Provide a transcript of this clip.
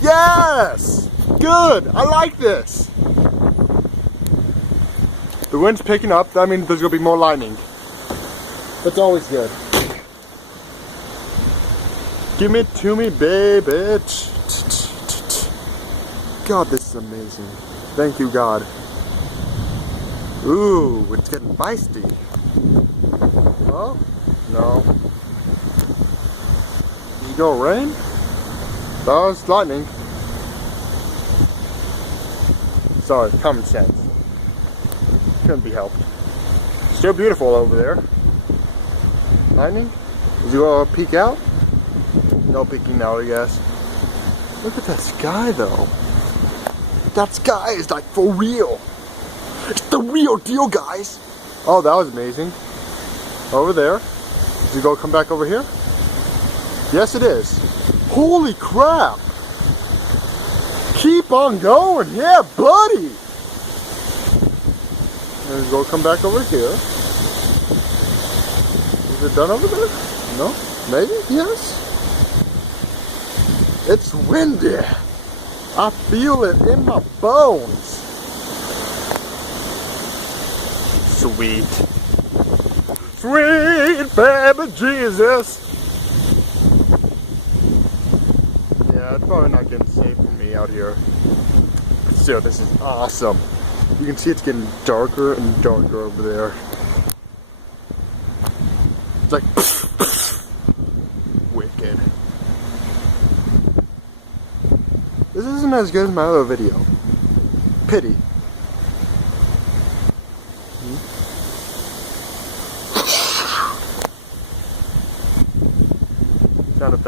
Yes! Good! I like this! The wind's picking up, that means there's gonna be more lightning. That's always good. Give it to me, baby. God, this is amazing. Thank you, God. Ooh, it's getting feisty. Well, no. Is it gonna rain? That was lightning. Sorry, common sense. Couldn't be helped. Still beautiful over there. Lightning? Is it gonna peek out? No peeking out, I guess. Look at that sky, though. That sky is like for real. It's the real deal, guys. Oh, that was amazing. Over there. Is it gonna come back over here? Yes, it is. Holy crap! Keep on going, yeah, buddy. And it's gonna come back over here. Is it done over there? No? Maybe? Yes? It's windy. I feel it in my bones. Sweet. Sweet baby Jesus. Yeah, it's probably not getting safe for me out here. But still, this is awesome. You can see it's getting darker and darker over there. It's like wicked. This isn't as good as my other video. Pity. Sound effect.